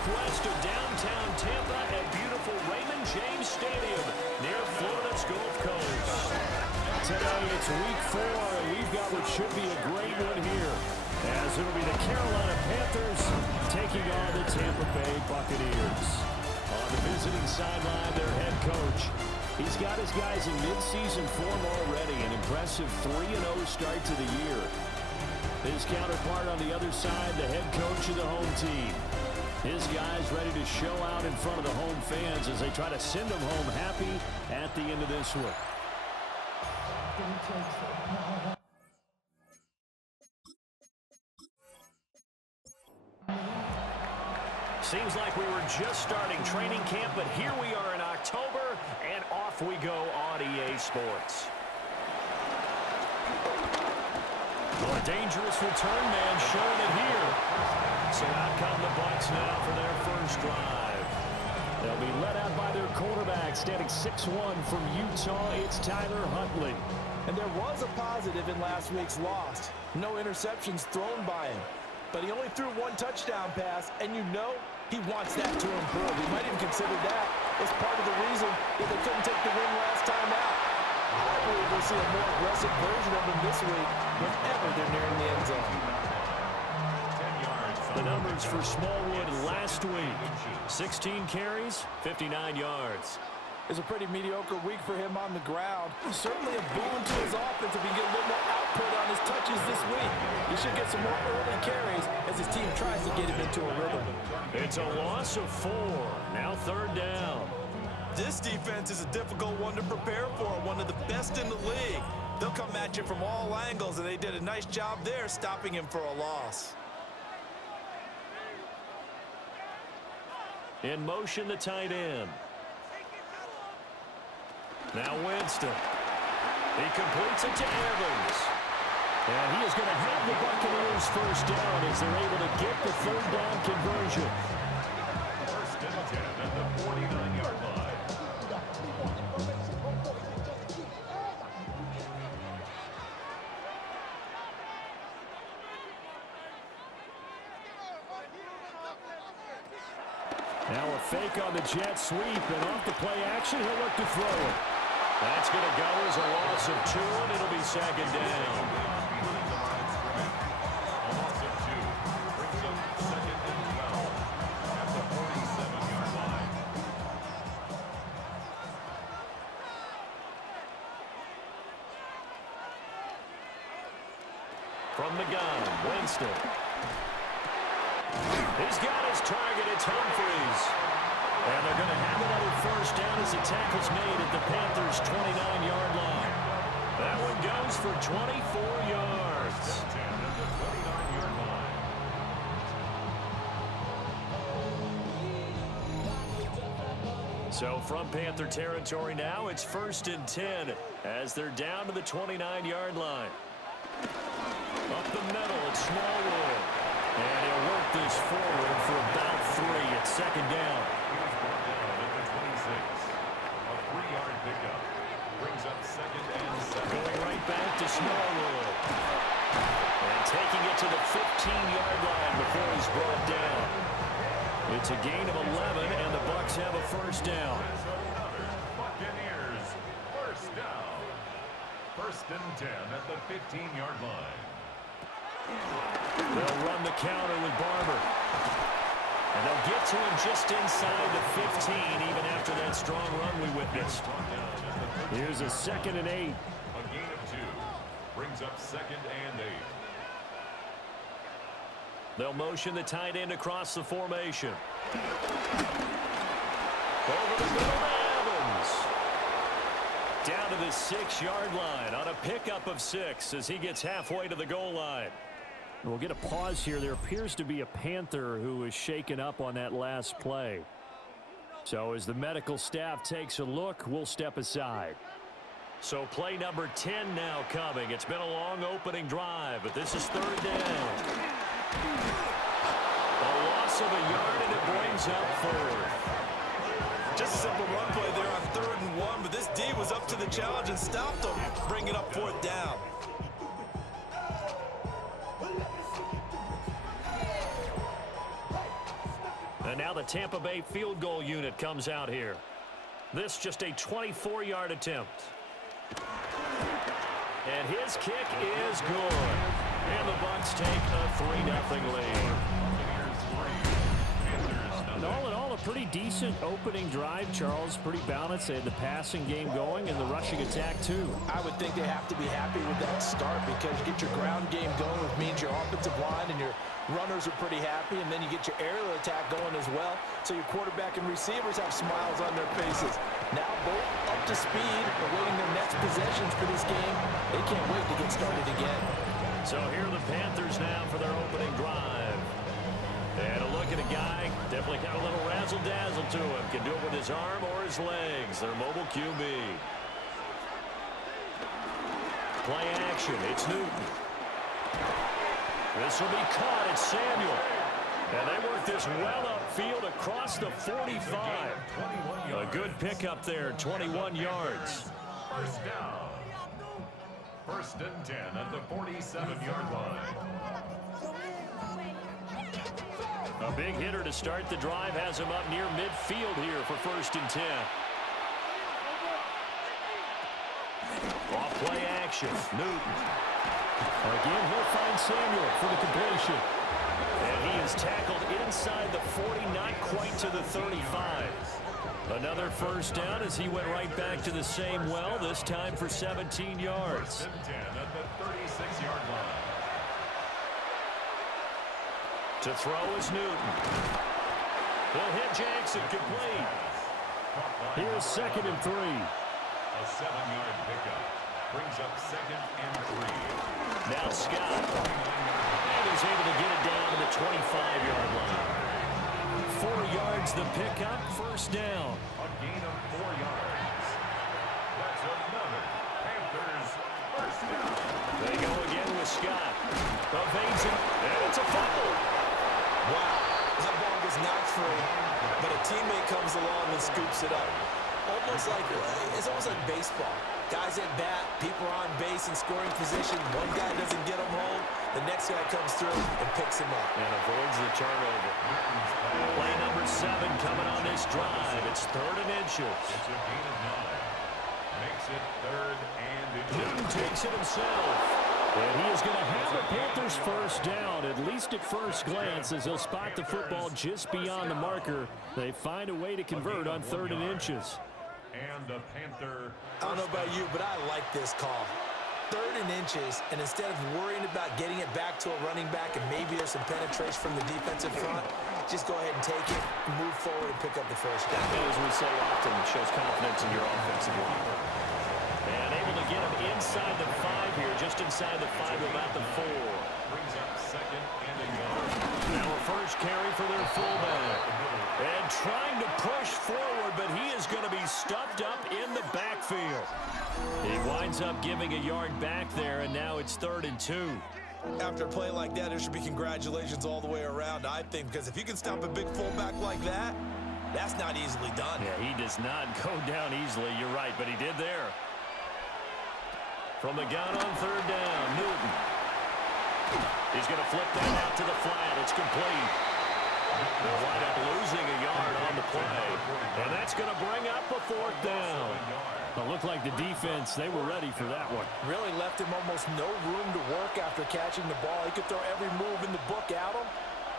northwest of downtown Tampa at beautiful Raymond James Stadium near Florida's Gulf Coast. Today it's week 4, and we've got what should be a great one here, as it'll be the Carolina Panthers taking on the Tampa Bay Buccaneers. On the visiting sideline, their head coach. He's got his guys in midseason form already, an impressive 3-0 start to the year. His counterpart on the other side, the head coach of the home team. His guys ready to show out in front of the home fans as they try to send them home happy at the end of this one. Seems like we were just starting training camp, but here we are in October, and off we go on EA Sports. Well, a dangerous return man showing it here. So out come the Bucs now for their first drive. They'll be led out by their quarterback, standing 6'1" from Utah. It's Tyler Huntley. And there was a positive in last week's loss. No interceptions thrown by him. But he only threw 1 touchdown pass, and you know he wants that to improve. He might even consider that as part of the reason that they couldn't take the win last time out. I believe we'll see a more aggressive version of him this week whenever they're nearing the end zone. The numbers for Smallwood last week: 16 carries, 59 yards. It's a pretty mediocre week for him on the ground. Certainly a boon to his offense if he can get a little more output on his touches this week. He should get some more early carries as his team tries to get him into a rhythm. It's a loss of 4. Now 3rd down. This defense is a difficult one to prepare for, one of the best in the league. They'll come at you from all angles, and they did a nice job there stopping him for a loss. In motion, the tight end. Now Winston. He completes it to Evans. And he is going to have the Buccaneers first down as they're able to get the 3rd down conversion. First and 10 at the 49-yard line. Now a fake on the jet sweep, and off the play action, he'll look to throw it. That's going to go as a loss of 2, and it'll be 2nd down. A loss of 2 brings up 2nd and 12 at the 47-yard line. From the gun, Winston. He's got his target. It's Humphries. And they're going to have another first down as the tackle's made at the Panthers' 29-yard line. That one goes for 24 yards. 10 at the 29-yard line. So from Panther territory now, it's 1st and 10 as they're down to the 29-yard line. Up the middle, it's Smallwood. And he'll work this forward for about 3 at 2nd down. He's brought down at the 26. A 3-yard pickup brings up 2nd and 7. Going right back to Smallwood. And taking it to the 15-yard line before he's brought down. It's a gain of 11, and the Bucs have a first down. Buccaneers, first down. 1st and 10 at the 15-yard line. They'll run the counter with Barber. And they'll get to him just inside the 15, even after that strong run we witnessed. Here's a 2nd and 8. A gain of 2 brings up 2nd and 8. They'll motion the tight end across the formation. Over the middle to Evans. Down to the 6-yard line on a pickup of 6 as he gets halfway to the goal line. We'll get a pause here. There appears to be a Panther who was shaken up on that last play. So as the medical staff takes a look, we'll step aside. So play number 10 now coming. It's been a long opening drive, but this is 3rd down. A loss of a yard, and it brings up 4th. Just a simple run play there on 3rd and 1, but this D was up to the challenge and stopped him, bringing up 4th down. And now the Tampa Bay field goal unit comes out here. This just a 24-yard attempt. And his kick is good. And the Bucs take a 3-0 lead. And all in all, a pretty decent opening drive, Charles. Pretty balanced. They had the passing game going and the rushing attack, too. I would think they have to be happy with that start because you get your ground game going, which means your offensive line and your runners are pretty happy, and then you get your aerial attack going as well. So your quarterback and receivers have smiles on their faces. Now both up to speed, awaiting their next possessions for this game. They can't wait to get started again. So here are the Panthers now for their opening drive. And a look at a guy, definitely got a little razzle-dazzle to him. Can do it with his arm or his legs. Their mobile QB. Play action. It's Newton. This will be caught. It's Samuel. And they work this well upfield across the 45. A good pickup there, 21 yards. First down. 1st and 10 at the 47-yard line. A big hitter to start the drive has him up near midfield here for 1st and 10. Off play action. Newton. Again, he'll find Samuel for the completion. And he is tackled inside the 40, not quite to the 35. Another first down as he went right back to the same well, this time for 17 yards. 1st and 10 at the 36-yard line. To throw is Newton. He'll hit Jackson, complete. Here's 2nd and 3. A 7-yard pickup brings up 2nd and 3. Now Scott. And he's able to get it down to the 25-yard line. 4 yards the pickup, 1st down. A gain of 4 yards. That's another Panthers 1st down. They go again with Scott. Evades him, and it's a fumble. Wow, that ball was not free, but a teammate comes along and scoops it up. It's almost like baseball. Guys at bat, people are on base in scoring position. One guy doesn't get him home, the next guy comes through and picks him up. And avoids the turnover. Play number 7 coming on this drive. It's 3rd and inches. It's a gain of 9. Makes it 3rd and inches. Newton takes it himself. And he is going to have a Panthers first down, at least at first glance, as he'll spot the football just beyond the marker. They find a way to convert on 3rd and inches. And the Panther. I don't know about you, but I like this call. 3rd and inches, and instead of worrying about getting it back to a running back and maybe there's some penetration from the defensive front, just go ahead and take it, move forward, and pick up the first down. As we say often, it shows confidence in your offensive line. And able to get him inside the 5 here, just inside the 5, about the 4. Brings up 2nd and a yard. Now a first carry for their fullback. And trying to push forward, but he is going to be stuffed up in the backfield. He winds up giving a yard back there, and now it's 3rd and 2. After a play like that, there should be congratulations all the way around, I think, because if you can stop a big fullback like that, that's not easily done. Yeah, he does not go down easily, you're right, but he did there. From the gun on 3rd down, Newton. He's going to flip that out to the flat. It's complete. They'll wind up losing a yard on the play. And that's going to bring up a 4th down. It looked like the defense, they were ready for that one. Really left him almost no room to work after catching the ball. He could throw every move in the book at him.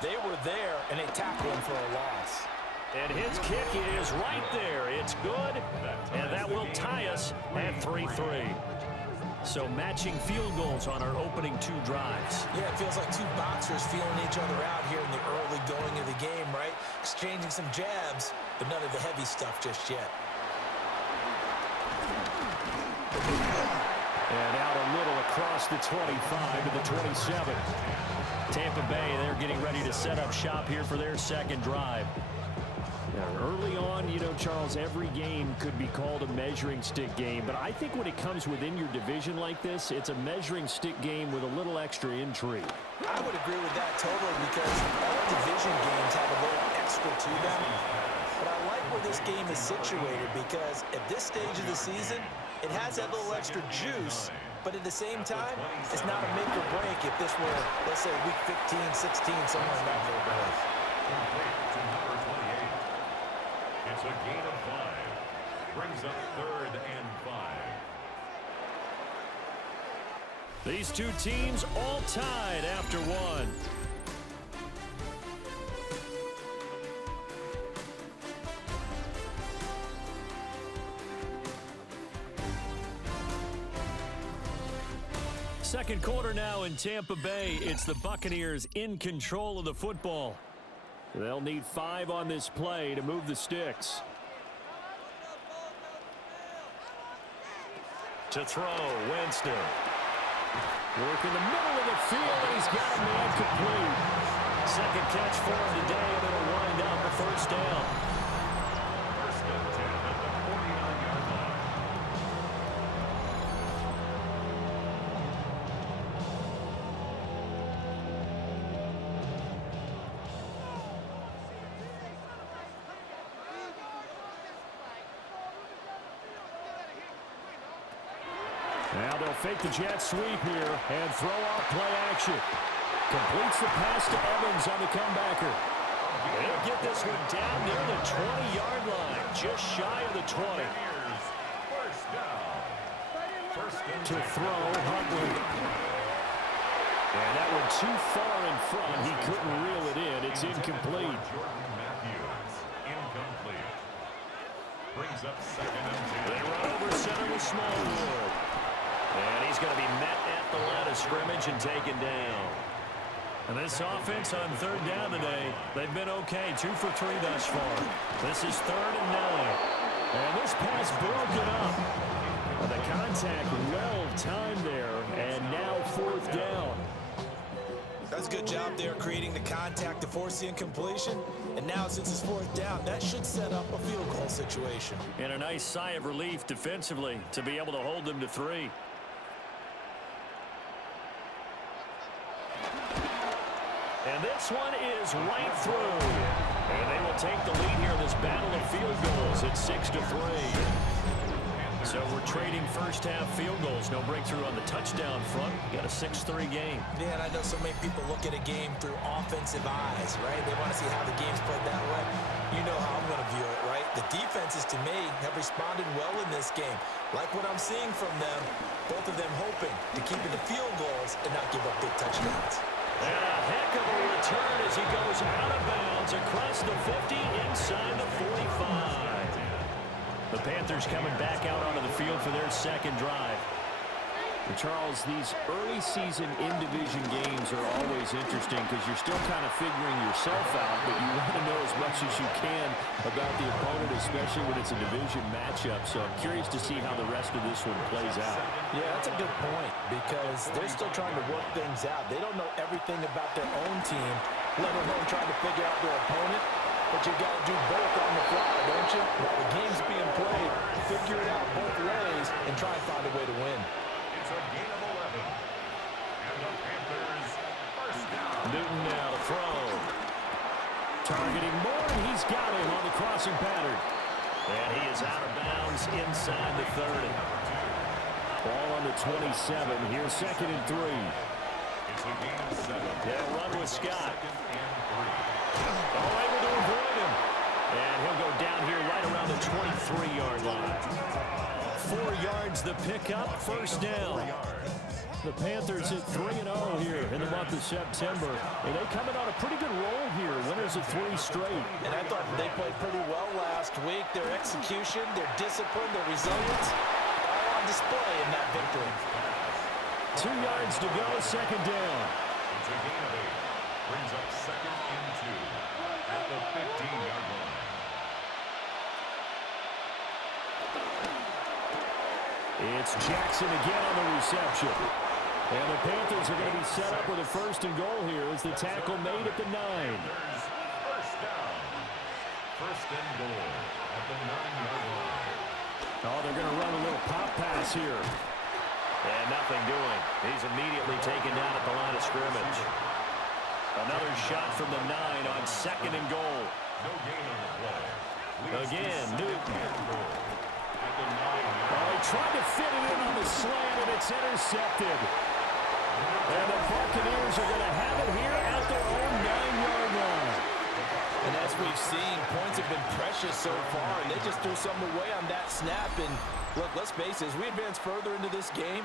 They were there, and they tackled him for a loss. And his kick is right there. It's good, and that will tie us at 3-3. So matching field goals on our opening 2 drives. Yeah, it feels like 2 boxers feeling each other out here in the early going of the game, right? Exchanging some jabs, but none of the heavy stuff just yet. And out a little across the 25 to the 27. Tampa Bay, they're getting ready to set up shop here for their 2nd drive. Now, early on, you know, Charles, every game could be called a measuring stick game, but I think when it comes within your division like this, it's a measuring stick game with a little extra intrigue. I would agree with that totally because all division games have a little extra to them. But I like where this game is situated because at this stage of the season, it has that little extra juice, but at the same time, it's not a make or break if this were, let's say, week 15, 16, somewhere in that neighborhood. complete to number 28. It's a gain of 5. Brings up 3rd and 5. These two teams all tied after one. Second quarter now in Tampa Bay. It's the Buccaneers in control of the football. They'll need 5 on this play to move the sticks. To throw, Winston. Work in the middle of the field, and he's got a man complete. Second catch for him today, and it'll wind up a first down. First and 10 at the 49-yard line. Now they'll fake the jet sweep here and throw off play action. Completes the pass to Evans on the comebacker. They'll get this one down near the 20-yard line, just shy of the 20. First down. First and To throw, Huntley. And that one too far in front. He couldn't reel it in. It's incomplete. Jordan Matthews, incomplete. Brings up 2nd and 10. They run over center with Smallwood. And he's going to be met at the line of scrimmage and taken down. And this offense on 3rd down today, they've been okay. 2 for 3 thus far. This is 3rd and 9. And this pass broken up. The contact well timed there, and now 4th down. That's a good job there creating the contact to force the incompletion. And now since it's 4th down, that should set up a field goal situation. And a nice sigh of relief defensively to be able to hold them to 3. And this one is right through. And they will take the lead here in this battle of field goals at 6-3. So we're trading first half field goals. No breakthrough on the touchdown front. Got a 6-3 game. Yeah, and I know so many people look at a game through offensive eyes, right? They want to see how the game's played that way. You know how I'm going to view it, right? The defenses, to me, have responded well in this game. Like what I'm seeing from them, both of them hoping to keep it to field goals and not give up big touchdowns. And a heck of a return as he goes out of bounds across the 50, inside the 45. The Panthers coming back out onto the field for their second drive. And Charles, these early season in-division games are always interesting because you're still kind of figuring yourself out, but you want to know as much as you can about the opponent, especially when it's a division matchup. So I'm curious to see how the rest of this one plays out. Yeah, that's a good point because they're still trying to work things out. They don't know everything about their own team, let alone trying to figure out their opponent. But you got to do both on the fly, don't you? While the game's being played, figure it out both ways and try and find a way to win. It's a gain of 11. And the Panthers first down. Newton now to throw. Targeting Moore, and he's got him on the crossing pattern. And he is out of bounds inside the 30. Ball on the 27. Here's 2nd and 3. It's a gain of 7. They'll run with Scott. 2nd and 3. Oh, able to avoid him. And he'll go down here right around the 23-yard line. 4 yards the pickup, first down. The Panthers at 3-0 here in the month of September. And they coming on a pretty good roll here. Winners of 3 straight. And I thought they played pretty well last week. Their execution, their discipline, their resilience, all on display in that victory. 2 yards to go, second down. It's a gain of 8. Brings up 2nd and 2 at the 15-yard line. It's Jackson again on the reception. And the Panthers are going to be set up with a 1st and goal here as the tackle made at the 9. First down. 1st and goal at the 9-yard line. Oh, they're going to run a little pop pass here. And nothing doing. He's immediately taken down at the line of scrimmage. Another shot from the 9 on 2nd and goal. No gain on the play. Again, Newton. At the 9-yard line. He tried to fit it in on the slant, and it's intercepted. And the Buccaneers are going to have it here at their own 9-yard line. we've seen, points have been precious so far, and they just threw something away on that snap. And look, let's face it, as we advance further into this game,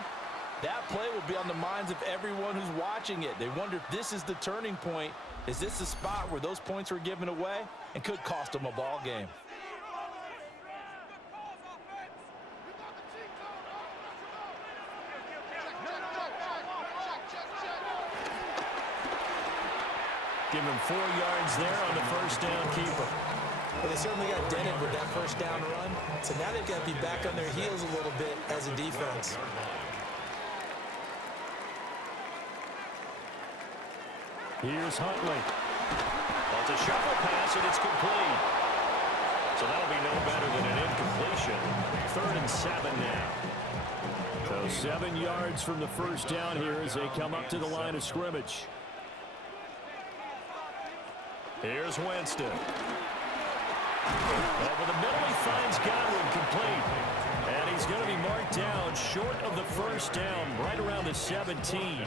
that play will be on the minds of everyone who's watching it. They wonder if this is the turning point. Is this the spot where those points were given away and could cost them a ball game? Give him 4 yards there on the first down keeper. Well, they certainly got dented with that first down run, so now they've got to be back on their heels a little bit as a defense. Here's Huntley. Well, it's a shuffle pass, and it's complete. So that'll be no better than an incompletion. 3rd and 7 now. So 7 yards from the first down here as they come up to the line of scrimmage. Here's Winston. Over the middle, he finds Godwin, complete. And he's going to be marked down short of the first down, right around the 17.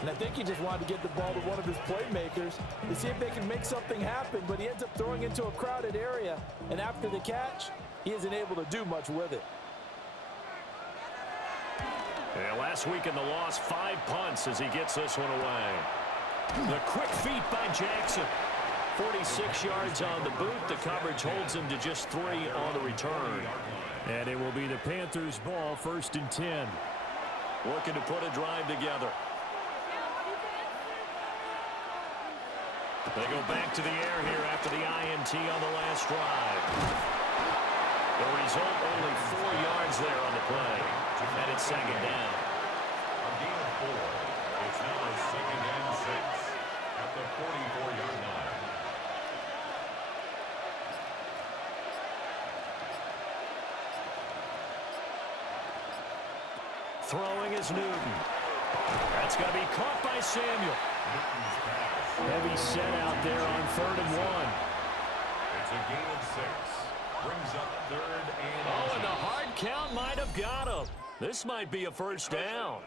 And I think he just wanted to get the ball to one of his playmakers to see if they can make something happen, but he ends up throwing into a crowded area, and after the catch, he isn't able to do much with it. Yeah, last week in the loss, 5 punts as he gets this one away. The quick feet by Jackson. 46 yards on the boot. The coverage holds him to just 3 on the return. And it will be the Panthers' ball, 1st and 10. Looking to put a drive together. They go back to the air here after the INT on the last drive. The result, only 4 yards there on the play. And it's 2nd down. A gain of 4. It's now 2nd and 6 at the 44-yard line. Throwing is Newton. That's going to be caught by Samuel. Heavy set out there on 3rd and 1. It's a gain of 6. Brings up 3rd and Oh, and the hard count might have got him. This might be a first down.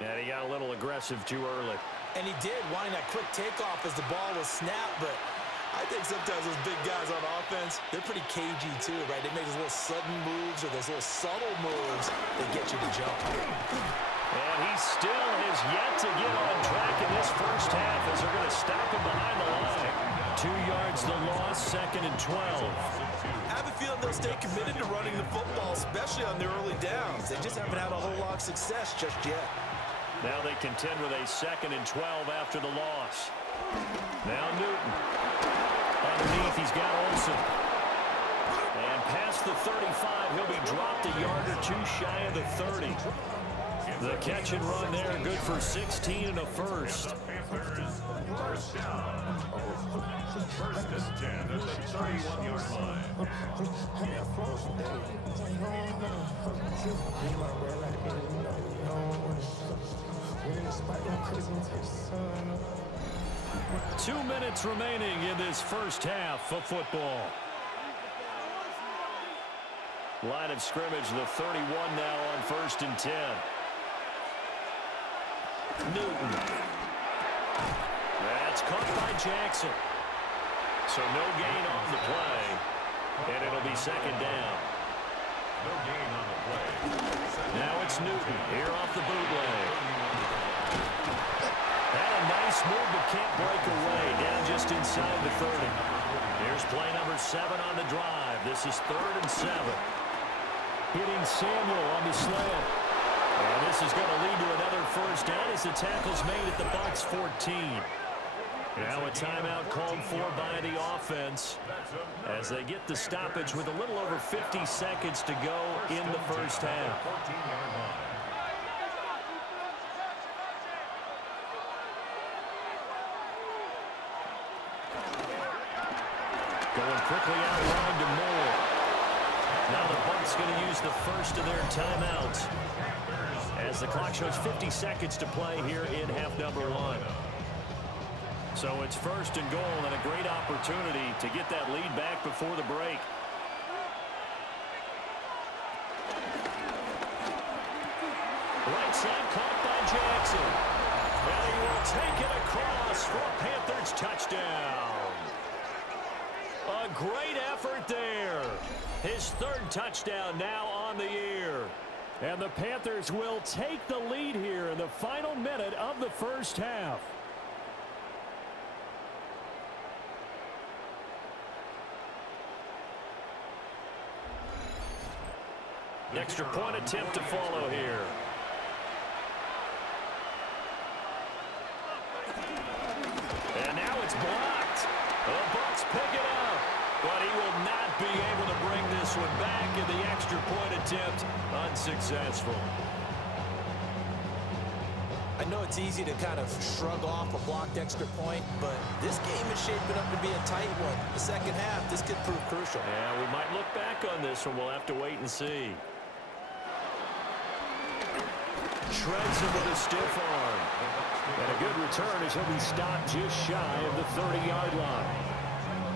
And he got a little aggressive too early. And he did, wanting that quick takeoff as the ball was snapped, but I think sometimes those big guys on offense, they're pretty cagey too, right? They make those little sudden moves or those little subtle moves that get you to jump. And he still has yet to get on track in this first half as they're going to stop him behind the line. 2 yards the loss, 2nd and 12. I have a feeling they'll stay committed to running the football, especially on their early downs. They just haven't had a whole lot of success just yet. Now they contend with a 2nd and 12 after the loss. Now Newton. Underneath, he's got Olsen. And past the 35, he'll be dropped a yard or 2 shy of the 30. The catch and run there, good for 16 and a first. First down. 1st and 10 at the 31-yard line. Two minutes remaining in this first half of football. Line of scrimmage, the 31 now on 1st and 10. Newton. That's caught by Jackson. So no gain on the play, and it'll be 2nd down. No gain on the play. Now it's Newton here off the bootleg. Had a nice move, but can't break away. Down just inside the 30. Here's play number 7 on the drive. This is 3rd and 7. Hitting Samuel on the slant. And this is going to lead to another first down as the tackle's made at the Bucs 14. Now a timeout called for by the offense as they get the stoppage with a little over 50 seconds to go in the first half. 14-yard line. Going quickly out wide to Moore. Now the Bucs going to use the first of their timeouts as the clock shows 50 seconds to play here in half number 1. So it's 1st and goal and a great opportunity to get that lead back before the break. Right side caught by Jackson. And he will take it across for a Panthers touchdown. A great effort there. His third touchdown now on the year. And the Panthers will take the lead here in the final minute of the first half. Extra point attempt to follow here. And now it's blocked. The Bucs pick it up. But he will not be able to bring this one back, and the extra point attempt unsuccessful. I know it's easy to kind of shrug off a blocked extra point, but this game is shaping up to be a tight one. The second half, this could prove crucial. Yeah, we might look back on this one. We'll have to wait and see. Shreds him with a stiff arm. And a good return as he'll be stopped just shy of the 30-yard line.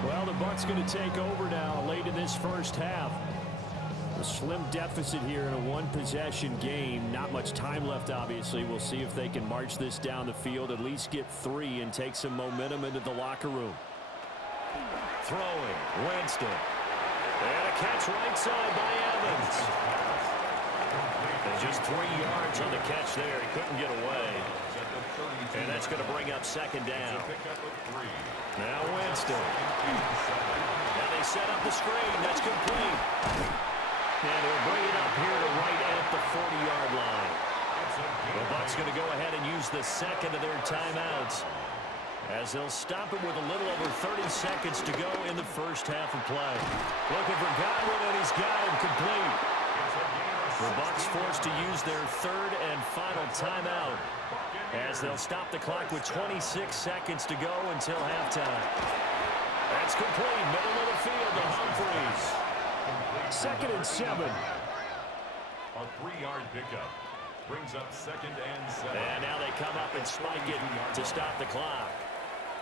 Well, the Bucs going to take over now late in this first half. A slim deficit here in a one-possession game. Not much time left, obviously. We'll see if they can march this down the field, at least get 3 and take some momentum into the locker room. Throwing, Winston. And a catch right side by Evans. And just 3 yards on the catch there. He couldn't get away. And that's going to bring up second down. Now Winston. Now they set up the screen. That's complete. And he'll bring it up here to right at the 40-yard line. The Bucs going to go ahead and use the second of their timeouts, as they'll stop him with a little over 30 seconds to go in the first half of play. Looking for Godwin, and he's got him complete. The Bucs forced to use their third and final timeout, as they'll stop the clock with 26 seconds to go until halftime. That's complete. Middle of the field to Humphries. 2nd and 7. A 3-yard pickup brings up 2nd and 7. And now they come up and spike it to stop the clock.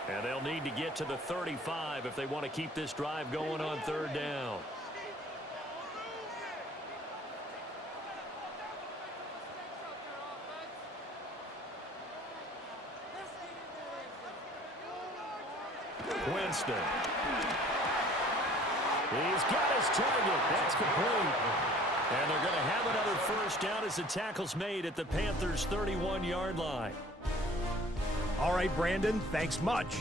And they'll need to get to the 35 if they want to keep this drive going on 3rd down. Winston. He's got his target. That's complete. And they're going to have another first down as the tackle's made at the Panthers' 31-yard line. All right, Brandon, thanks much.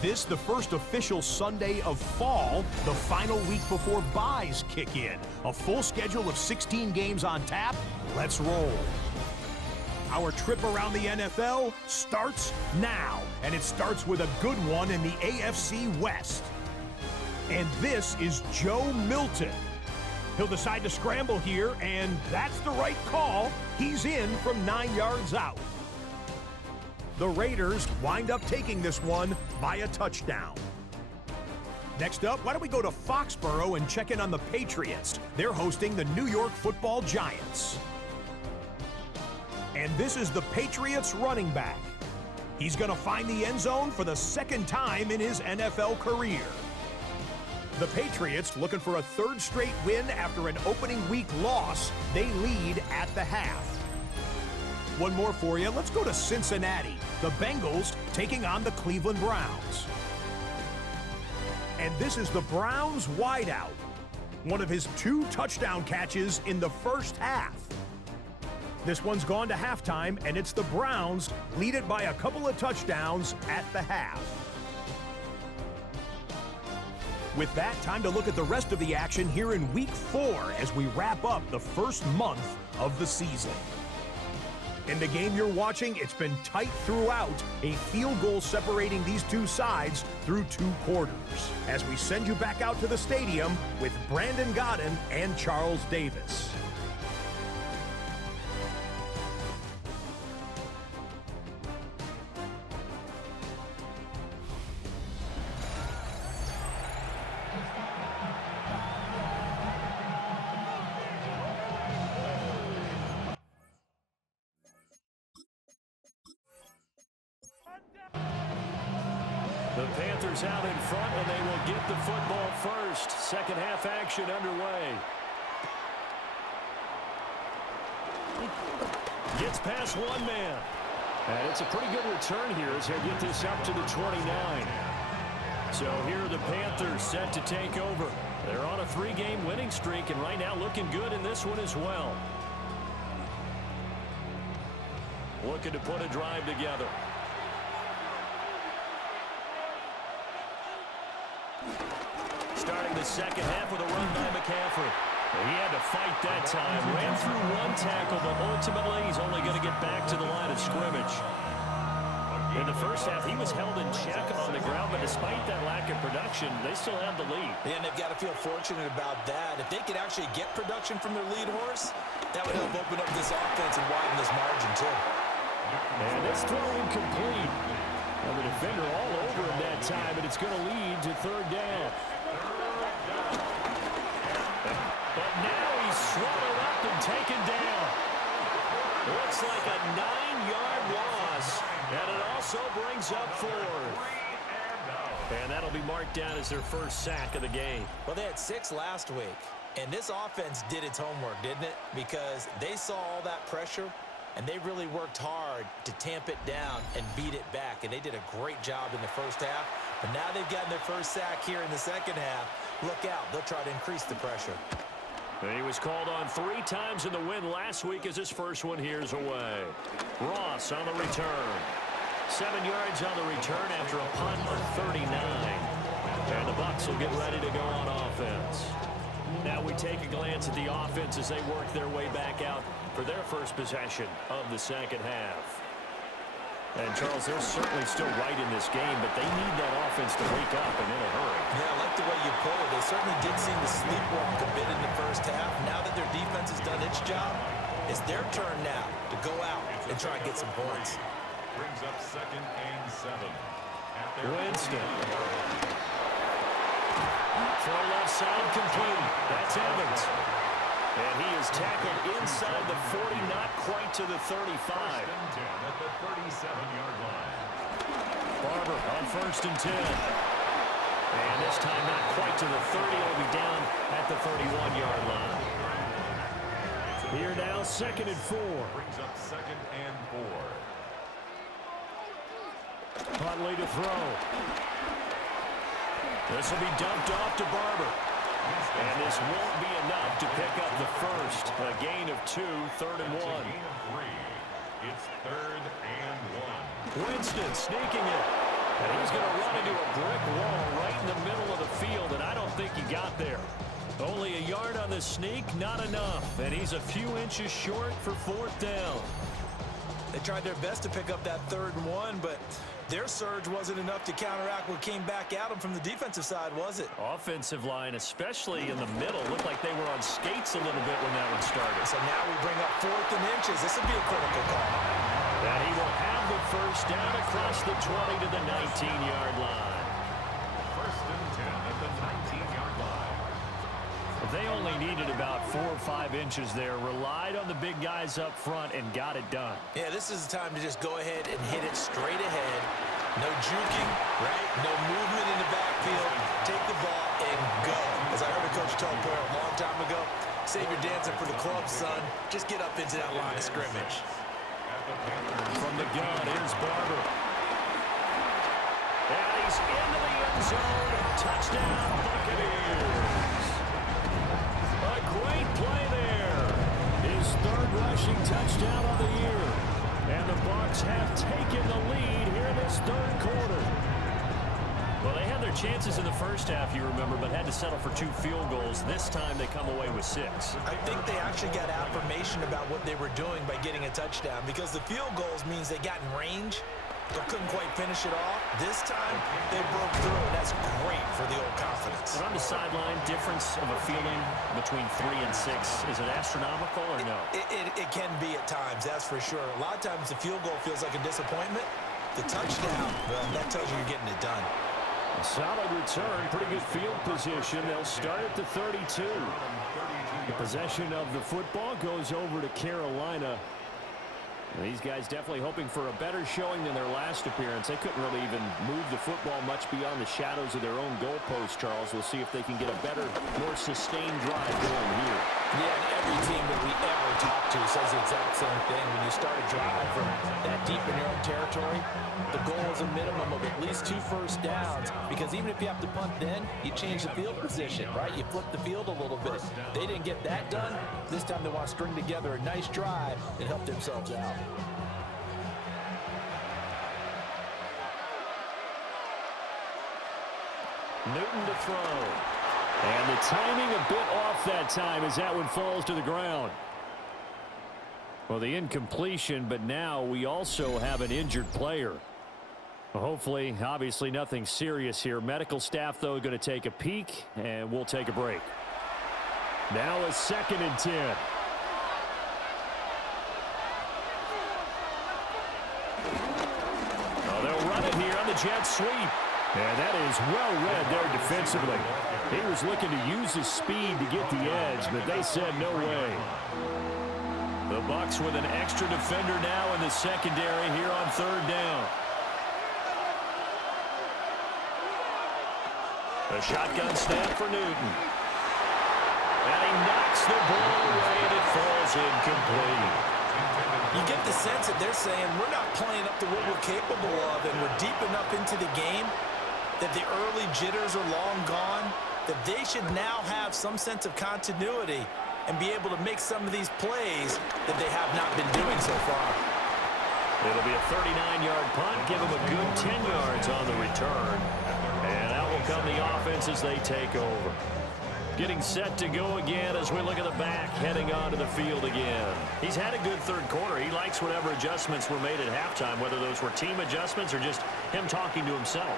This the first official Sunday of fall, the final week before byes kick in. A full schedule of 16 games on tap. Let's roll. Our trip around the NFL starts now, and it starts with a good one in the AFC West. And this is Joe Milton. He'll decide to scramble here, and that's the right call. He's in from 9 yards out. The Raiders wind up taking this one by a touchdown. Next up, why don't we go to Foxborough and check in on the Patriots? They're hosting the New York Football Giants. And this is the Patriots running back. He's going to find the end zone for the second time in his NFL career. The Patriots looking for a 3rd straight win after an opening week loss. They lead at the half. One more for you. Let's go to Cincinnati. The Bengals taking on the Cleveland Browns. And this is the Browns wideout. One of his 2 touchdown catches in the first half. This one's gone to halftime, and it's the Browns lead it by a couple of touchdowns at the half. With that, time to look at the rest of the action here in Week 4 as we wrap up the first month of the season. In the game you're watching, it's been tight throughout, a field goal separating these two sides through 2 quarters. As we send you back out to the stadium with Brandon Godden and Charles Davis. The Panthers out in front, and they will get the football first. Second half action underway. Gets past one man. And it's a pretty good return here as he'll get this up to the 29. So here are the Panthers set to take over. They're on a 3-game winning streak and right now looking good in this one as well. Looking to put a drive together. Starting the second half with a run by McCaffrey. He had to fight that time. Ran through one tackle, but ultimately he's only going to get back to the line of scrimmage. In the first half, he was held in check on the ground, but despite that lack of production, they still have the lead. And they've got to feel fortunate about that. If they could actually get production from their lead horse, that would help open up this offense and widen this margin, too. And this throw incomplete. And the defender all over him that time, and it's going to lead to third down. But now he's swallowed up and taken down. Looks like a 9-yard loss, and it also brings up fourth. And that'll be marked down as their first sack of the game. Well, they had 6 last week, and this offense did its homework, didn't it? Because they saw all that pressure, and they really worked hard to tamp it down and beat it back, and they did a great job in the first half. But now they've gotten their first sack here in the second half. Look out. They'll try to increase the pressure. He was called on 3 times in the win last week as his first one here's away. Ross on the return. 7 yards on the return after a punt of 39. And the Bucs will get ready to go on offense. Now we take a glance at the offense as they work their way back out for their first possession of the second half. And, Charles, they're certainly still right in this game, but they need that offense to wake up and in a hurry. Yeah, I like the way you put it. They certainly did seem to sleepwalk a bit in the first half. Now that their defense has done its job, it's their turn now to go out and try and get some points. Brings up 2nd and 7. Winston. Throw left side complete. That's Evans. And he is tackled inside the 40, not quite to the 35. At the 37-yard line. Barber on 1st and 10. And this time not quite to the 30. It'll be down at the 31-yard line. Here now, 2nd and 4. Brings up 2nd and 4. Huntley to throw. This will be dumped off to Barber. And this won't be enough to pick up the first. A gain of 2, 3rd and 1. It's a gain of 3. It's 3rd and 1. Winston sneaking it. And he's going to run into a brick wall right in the middle of the field, and I don't think he got there. Only a yard on the sneak, not enough. And he's a few inches short for 4th down. They tried their best to pick up that 3rd and 1, but their surge wasn't enough to counteract what came back at them from the defensive side, was it? Offensive line, especially in the middle, looked like they were on skates a little bit when that one started. So now we bring up 4th and inches. This will be a critical call. And he will have the first down across the 20 to the 19-yard line. 1st and 10 at the 19-yard line. They only needed about 4 or 5 inches there, relied on the big guys up front, and got it done. Yeah, this is the time to just go ahead and hit it straight ahead. No juking, right? No movement in the backfield. Take the ball and go. As I heard a coach tell a player a long time ago, save your dancing for the club, son. Just get up into that line of scrimmage. From the gun, here's Barber. And he's into the end zone. Touchdown, Buccaneers. A great play there. His 3rd rushing touchdown of the year. And the Bucs have taken the lead here in this 3rd quarter. Well, they had their chances in the first half, you remember, but had to settle for 2 field goals. This time they come away with 6. I think they actually got affirmation about what they were doing by getting a touchdown, because the field goals means they got in range but couldn't quite finish it off. This time they broke through, and that's great for the old confidence. But on the sideline, difference of a feeling between 3 and 6, is it astronomical or no? It can be at times, that's for sure. A lot of times the field goal feels like a disappointment. The touchdown, well, that tells you you're getting it done. A solid return, pretty good field position. They'll start at the 32. The possession of the football goes over to Carolina. These guys definitely hoping for a better showing than their last appearance. They couldn't really even move the football much beyond the shadows of their own goalpost, Charles. We'll see if they can get a better, more sustained drive going here. Yeah, and every team that we ever talk to says the exact same thing. When you start a drive from that deep in your own territory, the goal is a minimum of at least 2 first downs, because even if you have to punt then, you change the field position, right? You flip the field a little bit. They didn't get that done. This time they want to string together a nice drive and help themselves out. Newton to throw. And the timing a bit off that time as that one falls to the ground. Well, the incompletion, but now we also have an injured player. Hopefully, obviously nothing serious here. Medical staff, though, going to take a peek, and we'll take a break. Now a 2nd and 10. Oh, they'll run it here on the jet sweep. And that is well read there defensively. He was looking to use his speed to get the edge, but they said no way. The Bucs with an extra defender now in the secondary here on 3rd down. A shotgun snap for Newton. And he knocks the ball away, and it falls incomplete. You get the sense that they're saying we're not playing up to what we're capable of, and we're deep enough into the game that the early jitters are long gone, that they should now have some sense of continuity and be able to make some of these plays that they have not been doing so far. It'll be a 39-yard punt. Give them a good 10 yards on the return. And out will come the offense as they take over. Getting set to go again as we look at the back, heading onto the field again. He's had a good 3rd quarter. He likes whatever adjustments were made at halftime, whether those were team adjustments or just him talking to himself.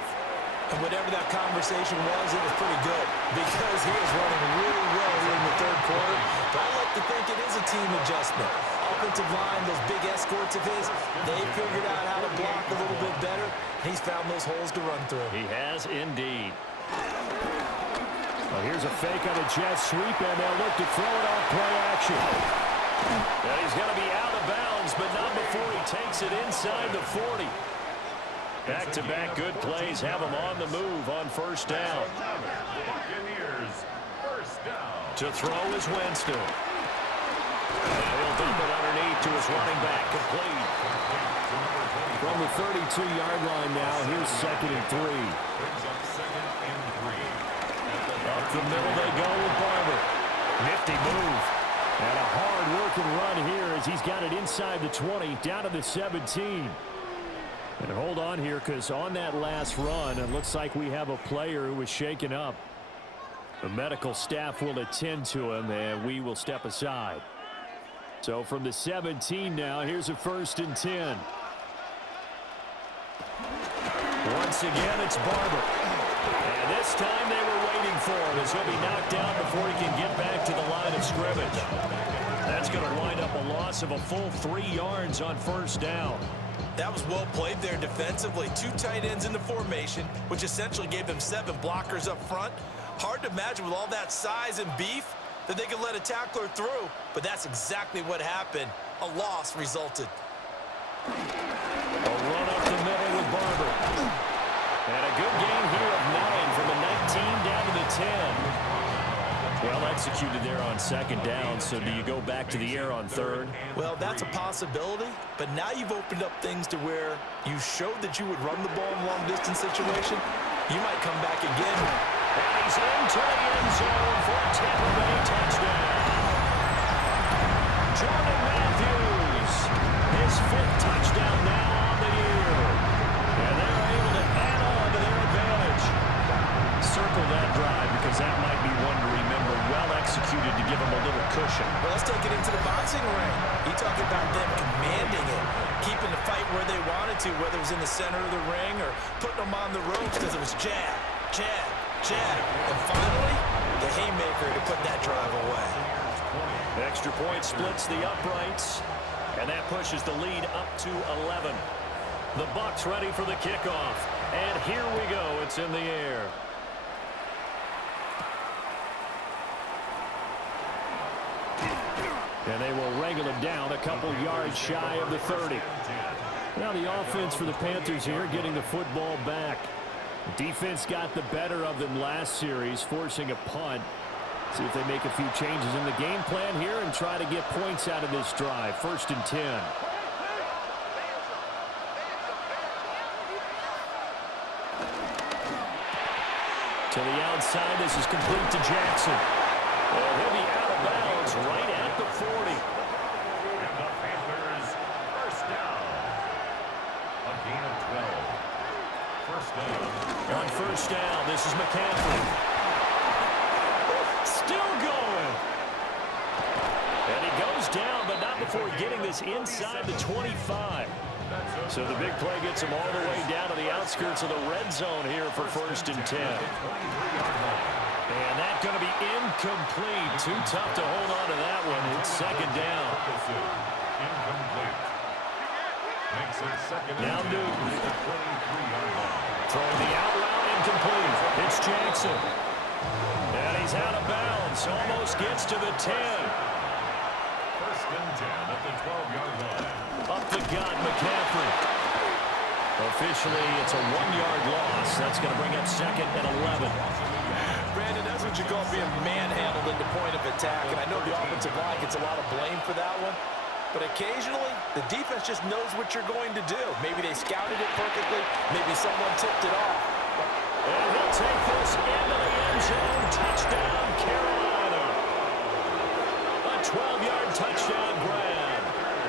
And whatever that conversation was, it was pretty good, because he is running really well here in the 3rd quarter. But I like to think it is a team adjustment. Offensive line, those big escorts of his, they figured out how to block a little bit better. He's found those holes to run through. He has indeed. Well, here's a fake on a jet sweep, and they'll look to throw it off play action. And he's going to be out of bounds, but not before he takes it inside the 40. Back-to-back good plays have him on the move on 1st down. Buccaneers, 1st down. To throw is Winston. And he'll dump it underneath to his running back, complete. From the 32-yard line now, here's 2nd and 3. Brings up 2nd and 3. Up the middle they go with Barber. Nifty move. And a hard-working run here as he's got it inside the 20, down to the 17. And hold on here, because on that last run, it looks like we have a player who was shaken up. The medical staff will attend to him, and we will step aside. So from the 17 now, here's a 1st and 10. Once again, it's Barber. And this time they were waiting for him, as he'll be knocked down before he can get back to the line of scrimmage. That's going to wind up a loss of a full 3 yards on 1st down. That was well played there defensively. 2 tight ends in the formation, which essentially gave them 7 blockers up front. Hard to imagine with all that size and beef that they could let a tackler through, but that's exactly what happened. A loss resulted. A run up the middle with Barber. And a good gain here of 9 from the 19 down to the 10. Well executed there on 2nd down, so do you go back to the air on 3rd? Well, that's a possibility, but now you've opened up things to where you showed that you would run the ball in a long-distance situation. You might come back again. And he's into the end zone for a Tampa Bay touchdown. Jordan Matthews, his 5th touchdown now on the year. And they're able to add on to their advantage. Circle that drive, because that might be one to remember. Well executed to give them a little cushion. Well, let's take it into the boxing ring. You talk about them commanding it, keeping the fight where they wanted to, whether it was in the center of the ring or putting them on the ropes, because it was jab, jab, jab. And finally, the haymaker to put that drive away. Extra point splits the uprights, and that pushes the lead up to 11. The Bucs ready for the kickoff. And here we go. It's in the air. And they will wrangle it down a couple yards shy of the 30. Now the offense for the Panthers here getting the football back. Defense got the better of them last series, forcing a punt. See if they make a few changes in the game plan here and try to get points out of this drive. 1st and 10. To the outside, this is complete to Jackson. And he'll be out of bounds right at the 40. And the Panthers, first down. A gain of 12. First down. On first down, this is McCaffrey. Still going. And he goes down, but not before getting this inside the 25. So the big play gets him all the way down to the outskirts of the red zone here for 1st and 10. And that's going to be incomplete. Too tough to hold on to that one. It's 2nd down. Incomplete. Makes it 2nd Now and 10. Newton. 23-yard line. Throwing the out route, incomplete. It's Jackson. And he's out of bounds. Almost gets to the 10. 1st and 10 at the 12-yard line. Up the gut, McCaffrey. Officially, it's a 1-yard loss. That's going to bring up 2nd and 11. Brandon, that's what you call being manhandled at the point of attack. And I know the offensive line gets a lot of blame for that one. But occasionally, the defense just knows what you're going to do. Maybe they scouted it perfectly. Maybe someone tipped it off. And he'll take this into the end zone. Touchdown, Carolina. A 12-yard touchdown grab.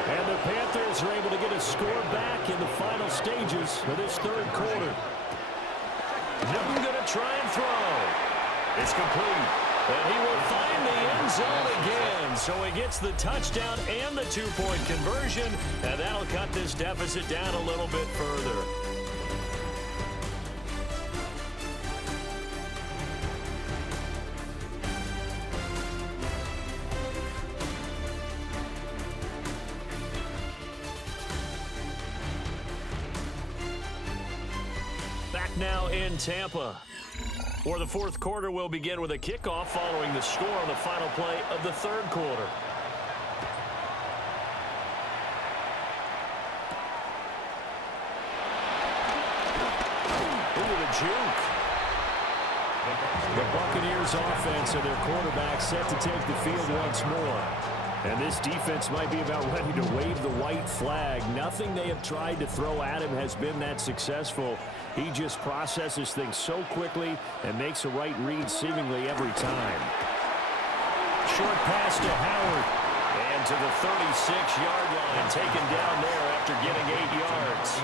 And the Panthers are able to get a score back in the final stages of this 3rd quarter. Newton going to try and throw. It's complete. And he will find the end zone again. So he gets the touchdown and the 2-point conversion. And that'll cut this deficit down a little bit further. Back now in Tampa, where the 4th quarter will begin with a kickoff following the score on the final play of the 3rd quarter. Ooh, the juke. The Buccaneers offense and their quarterback set to take the field once more. And this defense might be about ready to wave the white flag. Nothing they have tried to throw at him has been that successful. He just processes things so quickly and makes a right read seemingly every time. Short pass to Howard. And to the 36-yard line, taken down there after getting 8 yards.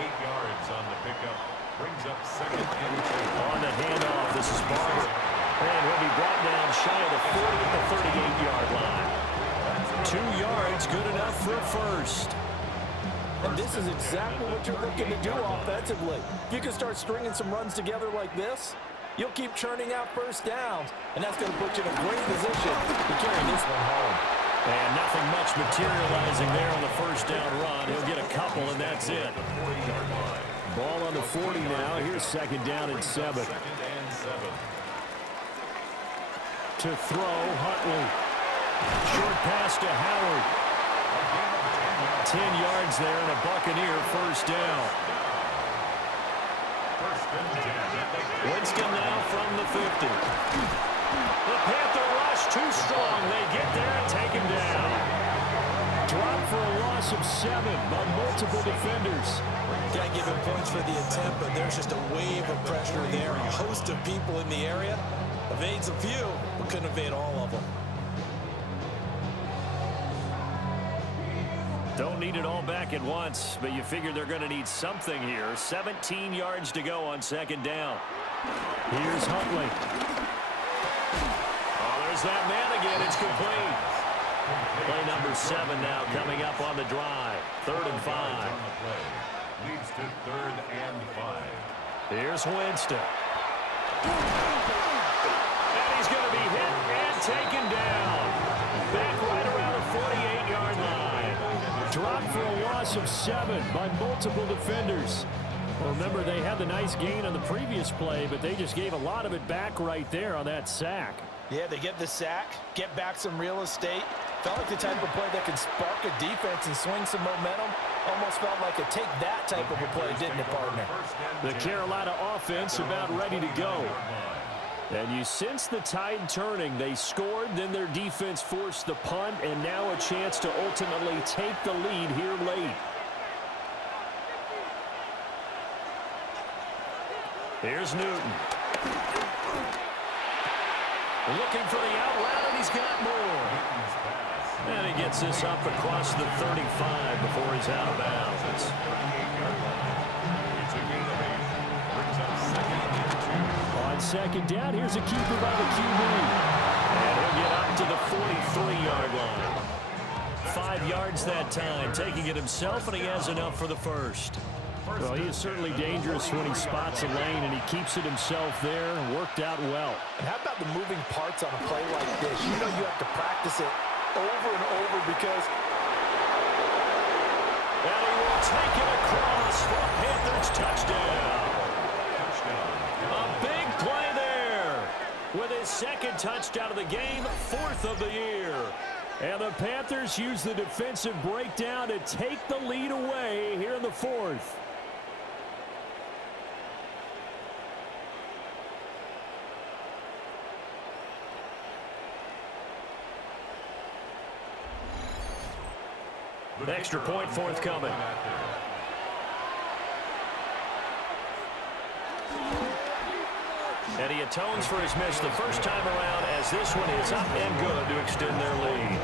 8 yards on the pickup. Brings up 2nd and 2. On the handoff, this is Barber. And he'll be brought down shy of the 40 at the 38-yard line. 2 yards, good enough for a first. And this is exactly what you're looking to do offensively. If you can start stringing some runs together like this, you'll keep churning out first downs, and that's going to put you in a great position to carry this one home. And nothing much materializing there on the first down run. He'll get a couple, and that's it. Ball on the 40 now. Here's 2nd down and 7. 2nd and 7. To throw, Huntley. Short pass to Howard. 10 yards there and a Buccaneer first down. Winston now from the 50. The Panther rush too strong. They get there and take him down. Drop for a loss of 7 by multiple defenders. Can't give him points for the attempt, but there's just a wave of pressure there. A host of people in the area. Evades a few, but couldn't evade all of them. Don't need it all back at once, but you figure they're going to need something here. 17 yards to go on 2nd down. Here's Huntley. Oh, there's that man again. It's complete. Play number 7 now coming up on the drive. 3rd and 5. Leads to 3rd and 5. Here's Winston. And he's going to be hit and taken down. Back right around the 48-yard line. Dropped for a loss of 7 by multiple defenders. Well, remember, they had the nice gain on the previous play, but they just gave a lot of it back right there on that sack. Yeah, they get the sack, get back some real estate. Felt like the type of play that could spark a defense and swing some momentum. Almost felt like a take that type of a play, didn't it, partner? The Carolina offense about ready to go. And you sense the tide turning. They scored, then their defense forced the punt, and now a chance to ultimately take the lead here late. Here's Newton. Looking for the out route, and he's got more. And he gets this up across the 35 before he's out of bounds. It's a gain of 8. Brings up second and 2. On second down, here's a keeper by the QB. And he'll get up to the 43-yard line. 5 yards that time, taking it himself, and he has enough for the first. Well, he is certainly dangerous when he spots a lane, and he keeps it himself there. Worked out well. And how about the moving parts on a play like this? You know you have to practice it over and over because... And he will take it across for a Panthers touchdown. A big play there with his second touchdown of the game, 4th of the year. And the Panthers use the defensive breakdown to take the lead away here in the 4th. Extra point forthcoming. And he atones for his miss the first time around as this one is up and good to extend their lead.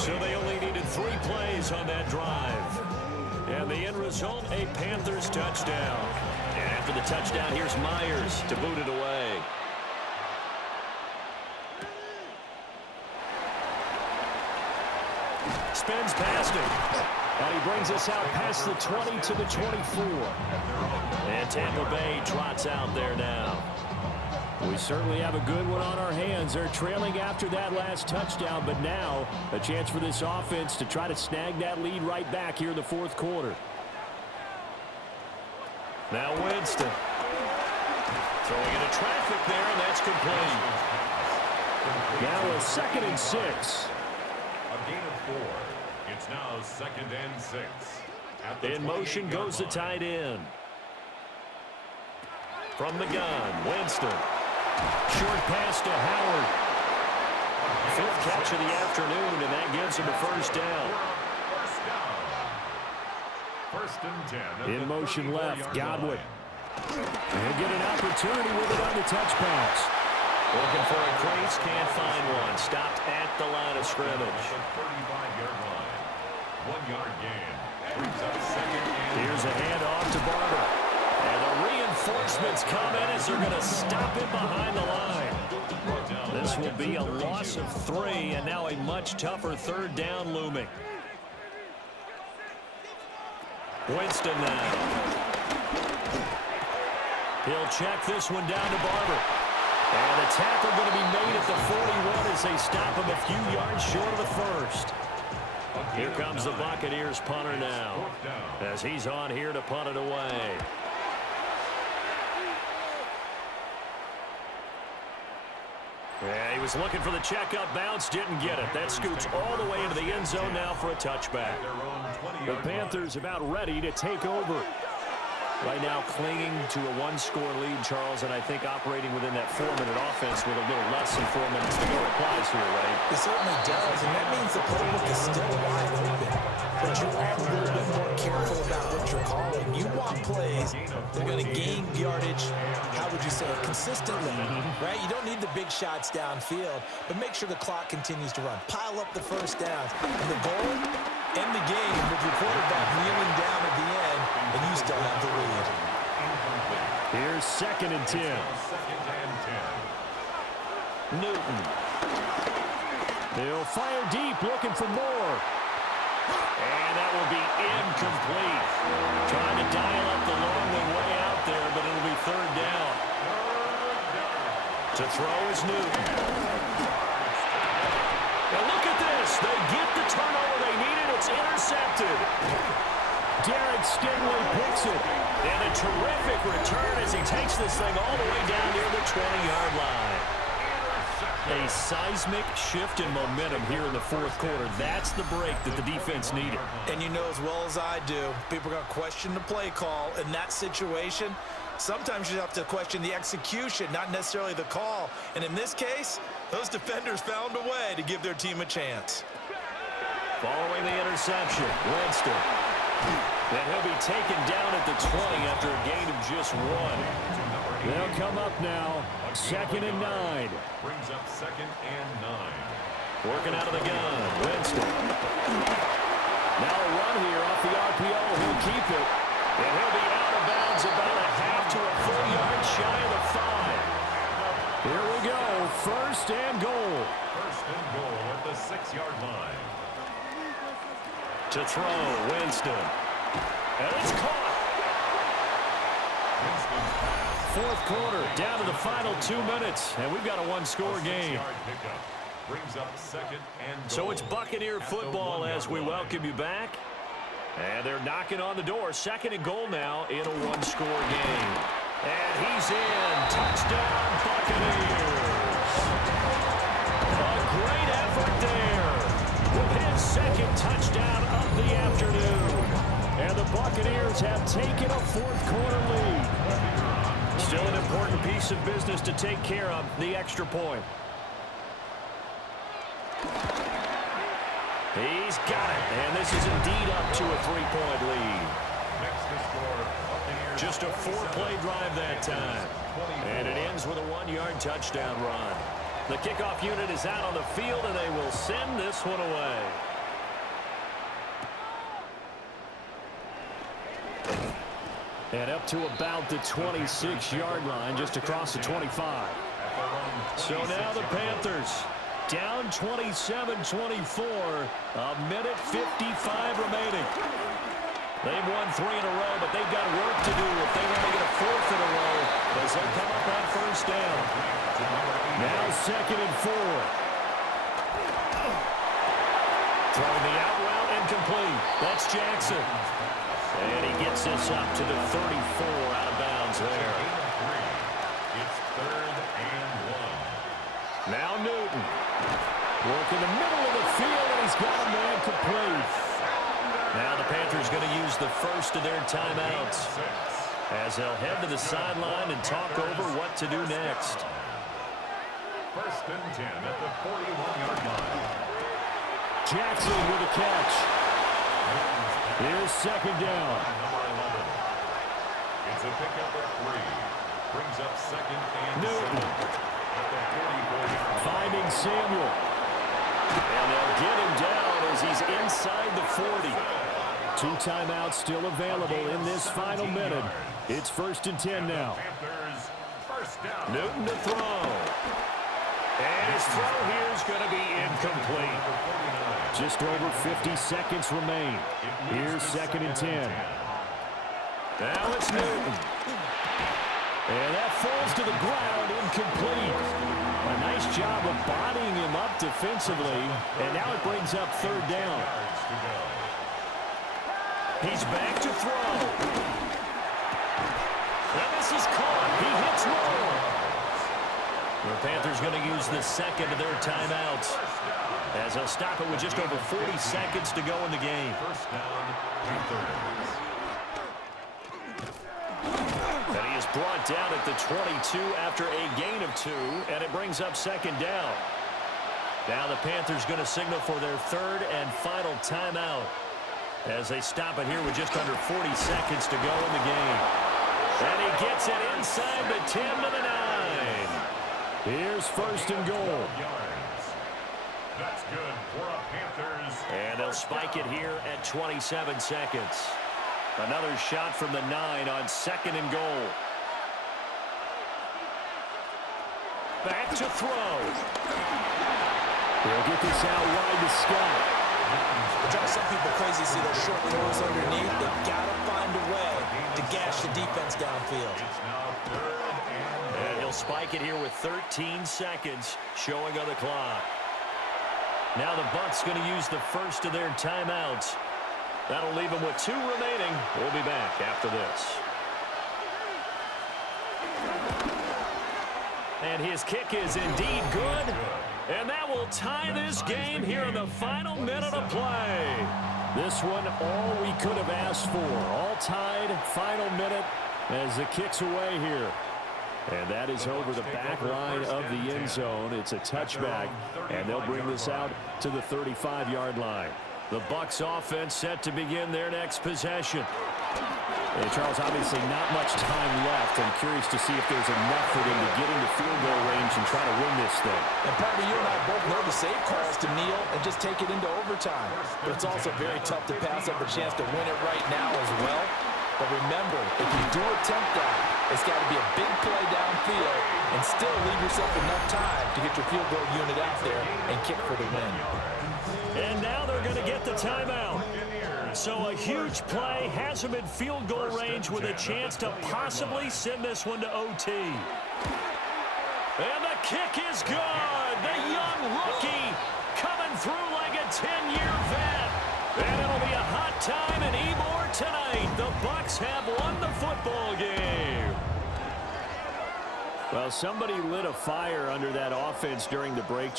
So they only needed 3 plays on that drive. And the end result, a Panthers touchdown. And after the touchdown, here's Myers to boot it away. Spins past him. And he brings us out past the 20 to the 24. And Tampa Bay trots out there now. We certainly have a good one on our hands. They're trailing after that last touchdown, but now a chance for this offense to try to snag that lead right back here in the 4th quarter. Now Winston. Throwing into traffic there, and that's complete. Now a 2nd and 6. A gain of 4. It's now 2nd and 6. In motion goes the tight end. From the gun, Winston. Short pass to Howard. 5th catch of the afternoon, and that gives him a first down. First and 10. In motion left, Godwin. He'll get an opportunity with it on the touch pass. Looking for a crease, can't find one. Stopped at the line of scrimmage. 35-yard line. 1-yard gain. Brings up second and... Here's a handoff to Barber. And the reinforcements come in as they're going to stop him behind the line. This will be a loss of 3, and now a much tougher 3rd down looming. Winston now. He'll check this one down to Barber. And a tackle going to be made at the 41 as they stop him a few yards short of the first. Here comes the Buccaneers punter now as he's on here to punt it away. Yeah, he was looking for the checkup bounce, didn't get it. That scoots all the way into the end zone now for a touchback. The Panthers about ready to take over. Right now clinging to a 1-score lead, Charles, and I think operating within that 4-minute offense with a little less than 4 minutes to go applies here, right? It certainly does, and that means the playbook is still wide open. But you are a little bit more careful about what you're calling. You want plays that are going to gain yardage, how would you say it, consistently, right? You don't need the big shots downfield, but make sure the clock continues to run. Pile up the first downs. And the goal, end the game with your quarterback kneeling down at the end, and you still have the lead. Here's 2nd and 10. Newton. He'll fire deep, looking for more. And that will be incomplete. Trying to dial up the long way out there, but it'll be 3rd down. To throw is Newton. Now look at this. They get the turnover they needed. It's intercepted. Derek Stingley picks it. And a terrific return as he takes this thing all the way down near the 20-yard line. A seismic shift in momentum here in the 4th quarter. That's the break that the defense needed. And you know as well as I do, people are going to question the play call in that situation. Sometimes you have to question the execution, not necessarily the call. And in this case, those defenders found a way to give their team a chance. Following the interception, Winston. And he'll be taken down at the 20 after a gain of just 1. They'll come up now, 2nd and 9. Brings up 2nd and 9. Working out of the gun, Winston. Now a run here off the RPO. He'll keep it. And he'll be out of bounds about a half to a full yard shy of the 5. Here we go, 1st and goal. 1st and goal at the 6-yard line. To throw, Winston. And it's caught. Winston's pass. 4th quarter, down to the final 2 minutes. And we've got a one-score game. 6-yard pickup. Brings up 2nd and goal. So it's Buccaneer football as we welcome you back. And they're knocking on the door. 2nd and goal now in a one-score game. And he's in. Touchdown, Buccaneers. A great effort there with his 2nd touchdown of the afternoon. And the Buccaneers have taken a 4th quarter lead. Still an important piece of business to take care of, the extra point. He's got it, and this is indeed up to a 3-point lead. Next to score, Buccaneers. Just a 4-play drive that time. And it ends with a 1-yard touchdown run. The kickoff unit is out on the field, and they will send this one away. And up to about the 26-yard line, just across the 25. So now the Panthers down 27-24, a minute 55 remaining. They've won 3 in a row, but they've got work to do if they want to get a 4th in a row as they come up on 1st down. Now 2nd and 4. Throwing the out route incomplete. That's Jackson. And he gets this up to the 34 out of bounds there. It's 3rd and 1. Now Newton. Working the middle of the field, and he's got a man complete. Now the Panthers going to use the first of their timeouts as they'll head to the sideline and talk over what to do next. 1st and 10 at the 41-yard line. Jackson with a catch. Here's 2nd down. Number 11. It's a pickup of 3. Brings up 2nd and Newton. 7 at the 44-yard line. Finding Samuel. And they'll get him down as he's inside the 40. 2 timeouts still available in this final minute. It's 1st and 10 now. Panthers, 1st down. Newton to throw. And his throw here is going to be incomplete. Just over 50 seconds remain. Here's 2nd and 10. Now it's Newton. And that falls to the ground, incomplete. A nice job of bodying him up defensively. And now it brings up 3rd down. He's back to throw. And this is caught. He hits more. The Panthers going to use the 2nd of their timeouts as they'll stop it with just over 40 seconds to go in the game. 1st down, Panthers. And he is brought down at the 22 after a gain of 2, and it brings up 2nd down. Now the Panthers going to signal for their 3rd and final timeout as they stop it here with just under 40 seconds to go in the game. And he gets it inside the 10 to the 9. Here's 1st and goal. That's good for a Panthers. And they'll spike it here at 27 seconds. Another shot from the 9 on 2nd and goal. Back to throw. He'll get this out wide to Scott. It drives some people crazy to see those short throws underneath. They've got to find a way to gash the defense downfield. It's now 3rd And he'll spike it here with 13 seconds showing on the clock. Now the Bucs going to use the first of their timeouts. That'll leave them with 2 remaining. We'll be back after this. And his kick is indeed good. And that will tie this game here in the final minute of play. This one, all we could have asked for. All tied, final minute. as the kick's away here. And that is over the back line of the end zone. It's a touchback, and they'll bring this out to the 35-yard line. The Bucs offense set to begin their next possession. And Charles, obviously not much time left. I'm curious to see if there's enough for them to get into field goal range and try to win this thing. And probably you and I both know the save calls to kneel and just take it into overtime. But it's also very tough to pass up a chance to win it right now as well. But remember, if you do attempt that, it's got to be a big play downfield and still leave yourself enough time to get your field goal unit out there and kick for the win. And now they're going to get the timeout. So a huge play has them in field goal range with a chance to possibly send this one to OT. And the kick is good. The young rookie coming through like a 10-year vet. And it'll be a hot time in Ybor tonight. The Bucs have won the football game. Well, somebody lit a fire under that offense during the break.